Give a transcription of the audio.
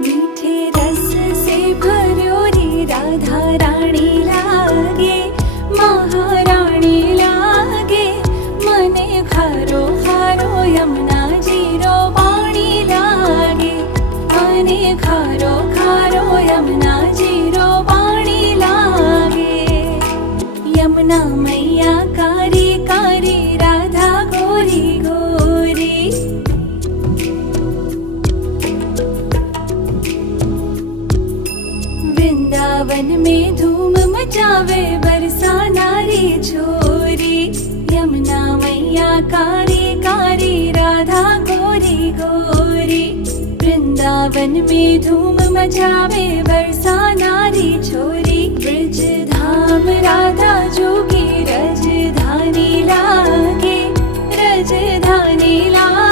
मीठे रस से भर्यो रे राधा रानी लागे, महारानी लागे। मने खारो खारो यमुना जीरो पानी लागे, मने खारो खारो यमुना जीरो पानी लागे। यमुना मैया कारी कारी, राधा गोरी गोरी। वृंदावन में धूम मचावे बरसा नारी छोरी। यमुना मैया कारी कारी, राधा गोरी गोरी। वृंदावन में धूम मचावे बरसा नारी छोरी। ब्रज धाम राधा जोगी, रजधानी लागे, रजधानी लागे।